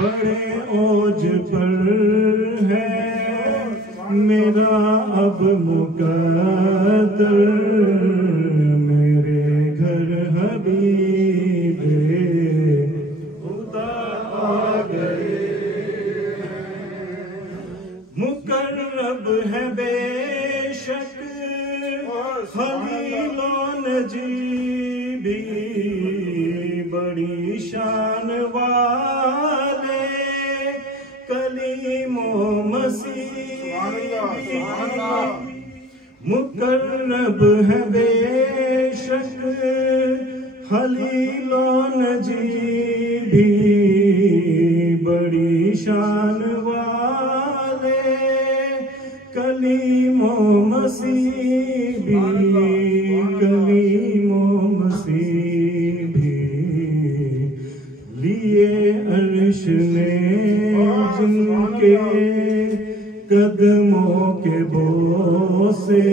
बड़े ओज पर है मेरा अब मुकद्दर, मेरे घर हबीबे खुदा आ गए। मुकर्रब है बेशक खलीलो नजीबी, बड़ी शान वाले कलीमो मसीह। मुकर्रब है बेशक खलीलो नजीबी, बड़ी शान वाले कलीमो मसीह भी, कलीमो मसीह भी। लिए अर्श ने जिनके कदमों के बोसे,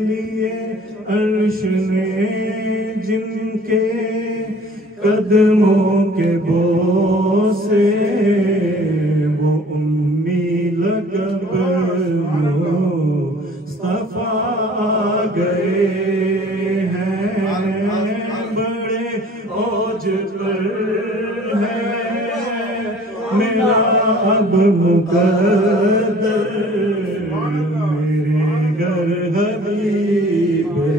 लिए अर्श ने जिनके कदमों के बोसे, वो उम्मी लक़ब मुस्तफ़ा आ गए हैं। बड़े ओज पर है मेरा अब मुकद्दर, मेरे घर हबीबे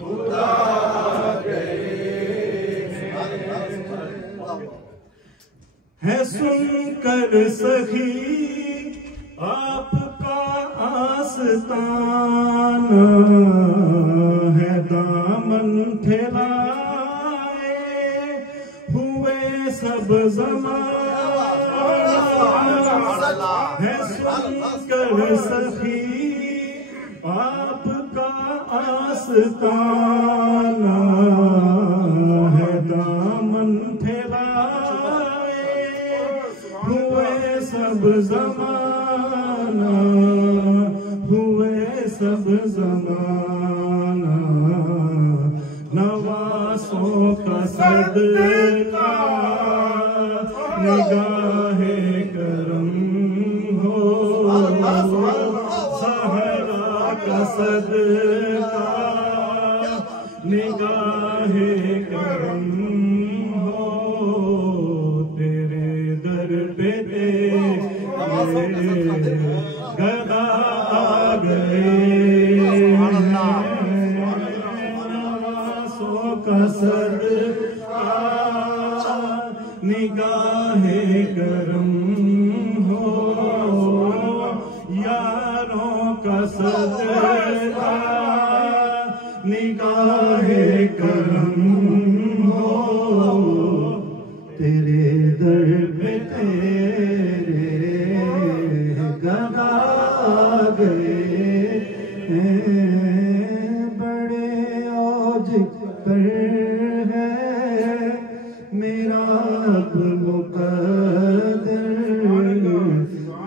खुदा है। सुनकर सखी आपका आस्ताना है, दामन फैलाए हुए सब ज़माना है। सुनकर सखी आपका आस्ताना है, दामन फैलाए हुए सब ज़माना, हुए सब ज़माना। नवासों का सदका निगाहे करम हो, सहरा का सदका निगाहे करम हो। तेरे दर पे गदा आ गए, नवासों का सदका निगाहे करम हो। यारों का सदका निगाहे करम हो। तेरे दर पे तेरे गदा आ गए हैं। बड़े औज पर है मेरा अब मुकद्दर,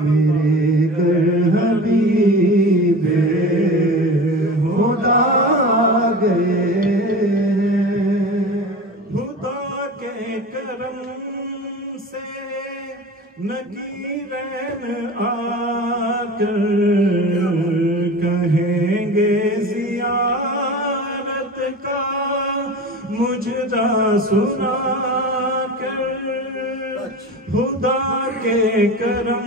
मेरे घर हबीबे खुदा गए। खुदा के करम से नकीरन आकर कहेंगे ज़ियारत का मुझदा सुना कर। खुदा के करम